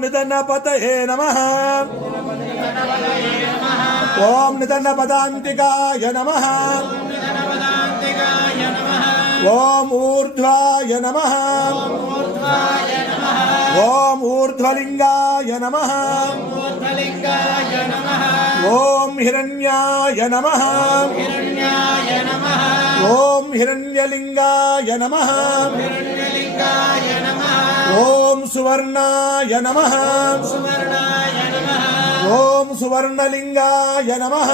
निधनपतये नमः। ओम निधनपदान्तिकाय नमः। ओम ऊर्ध्वाय नमः। ओम ऊर्ध्वलिंगाय नमः। ओम हिरण्याय नमः। ओम हिरण्यलिंगाय नमः। ओम सुवर्णाय नमः। ओम सुवर्णलिंगाय नमः।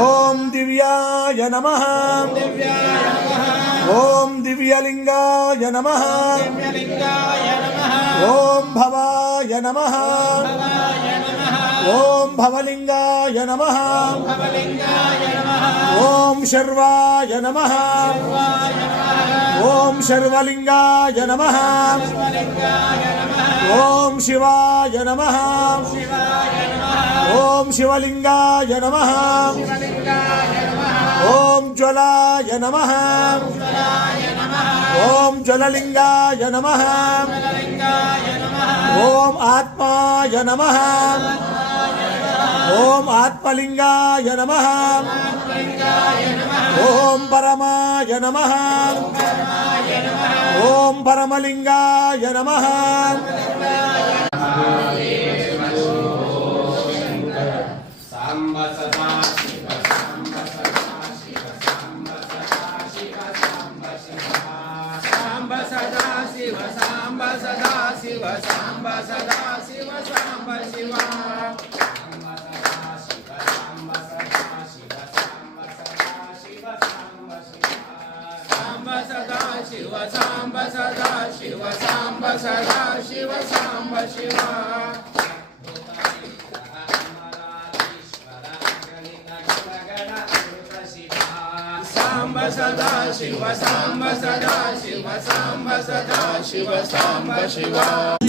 ओम दिव्याय नमः। ओम दिव्यलिंगाय नमः। ओम भवाय नमः। ओम भवलिंगाय नमः। ओम शर्वाय नमः। ओम शर्वलिंगाय नमः। ओम शिवाय नमः। ओम शिवलिंगाय नमः। ओम ज्वलाय नमः। ओम ज्वललिंगाय नमः। ओम आत्माय नमः। ओम आत्मलिंगाय नमः। ओम परमाय नमः। ओम परमलिंगाय नमः। Samba Shiva